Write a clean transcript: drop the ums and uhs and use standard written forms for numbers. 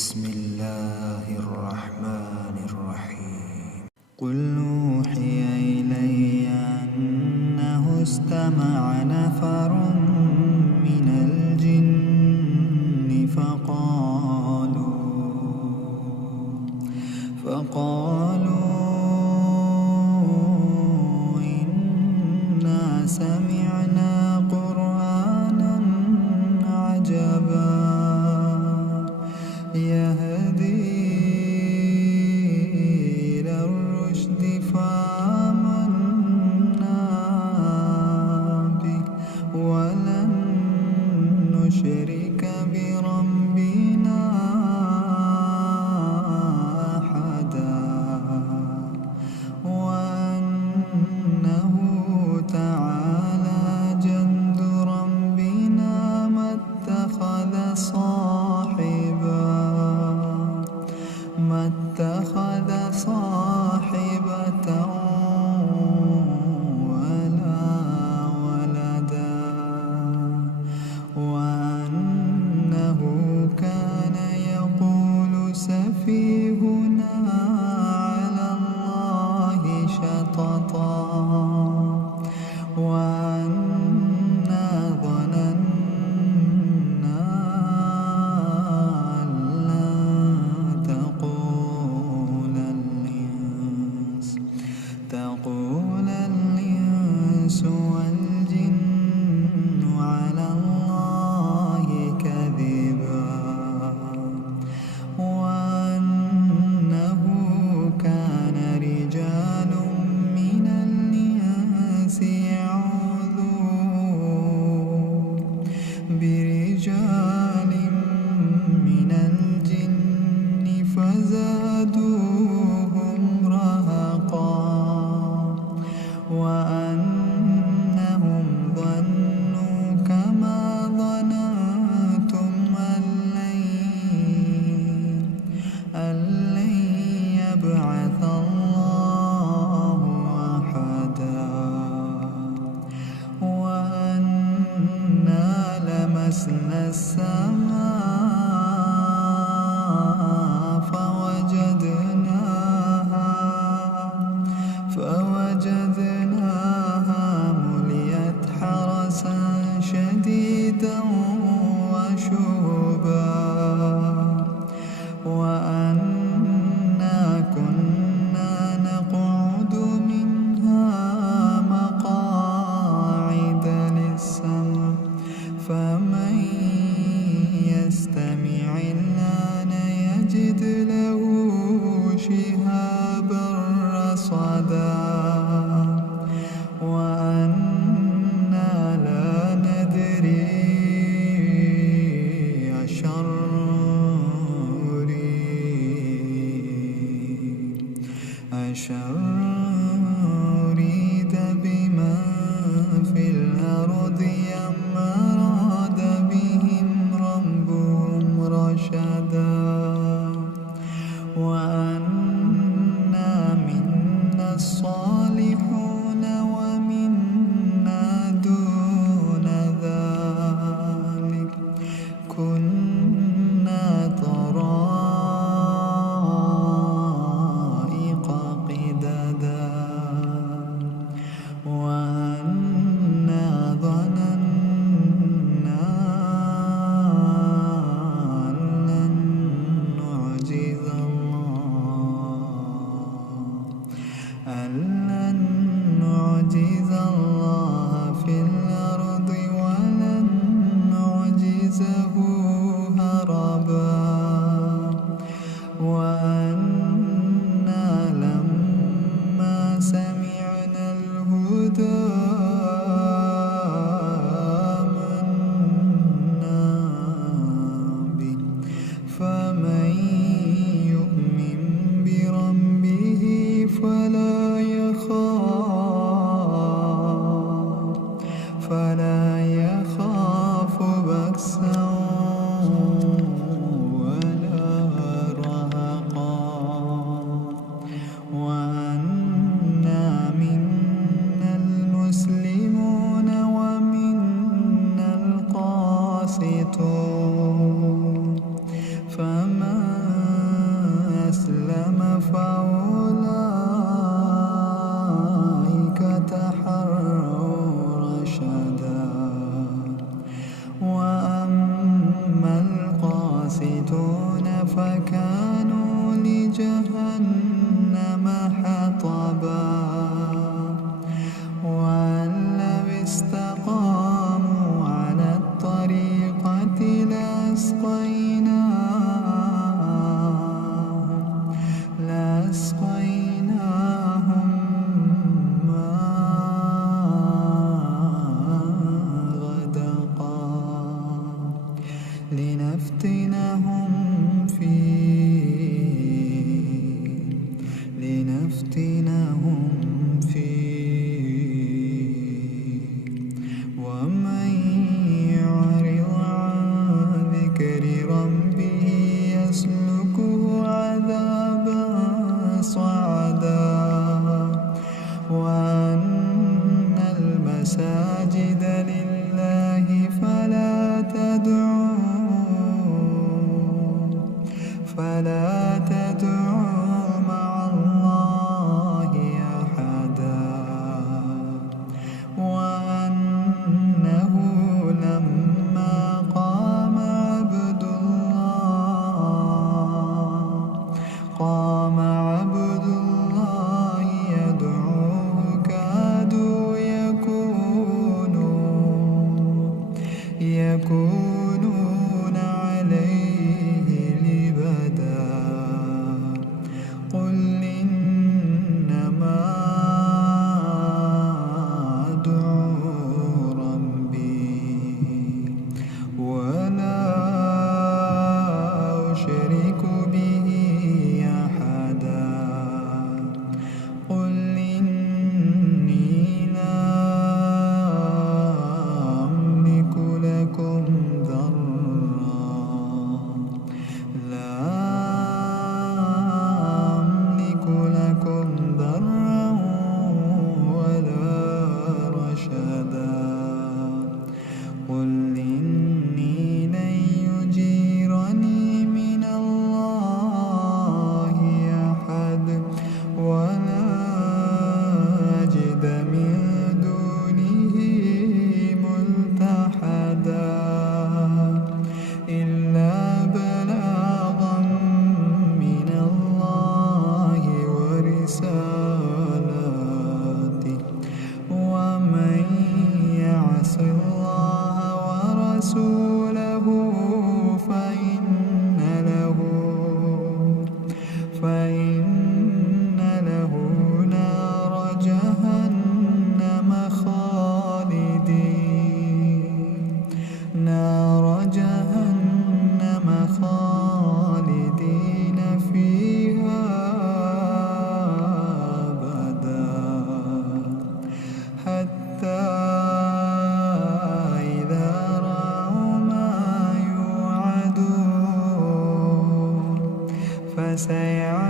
بسم الله الرحمن الرحيم. قل أوحي إلي أنه استمع نفر من الجن فقالوا إنا سمعنا قرآنا عجبا يهدي إلى الرشد فآمنا به ولن نشرك بربنا أحدا وأنه تعالى جد ربنا ما اتخذ صاحبة ولا ولدا وأنه كان يقول سفيهنا على الله شططا وأنا ظننا أن لن تقول الإنس والجن على الله كذبا وأنه كان رجال من الإنس يعوذون برجال من الجن فزادوهم رهقا وأنهم ظنوا كما ظننتم أن لن يبعث الله أحدا وأنا لمسنا السماء فوجدناها مليت حرسا شديدا وشهبا وأنا كنا نقعد منها مقاعد للسمع فمن يستمع الآن يجد له شهابا رصدا وأنا لا ندري أشر أريد بمن في الأرض أم أراد بهم ربهم رشدا وأنا منا الصالحون ومنا دون ذلك كنا طرائق قددا وأنا ظننا أن لن نعجز الله في الأرض ولن نعجزه هربا وأنا لما سمعنا الهدى آمنا به فمن يؤمن بربه فلا يخاف بأسا ولا رهقا وأنا منا المسلمون ومنا القاسطون فما لنفتنهم فيه ومن يعرض عن ذكر ربه يسلكه عذابا صعدا وأن المساجد لله فلا تدعوا مع الله أحدا وأنه لما قام عبد الله يدعوه كادوا يكونون عليه لبدا قل إنما أدعو ربي ولا أشرك به أحدا قل إني لا أملك لكم ضرا ولا رشدا قل إني لن يجيرني من الله أحد ولا أجد من دونه ملتحدا إلا بلاغا من الله ورسالاته ومن يعص الله ورسوله فإن له نار جهنم خالدين فيها أبدا حتى إذا رأوا ما يوعدون فسيعلمون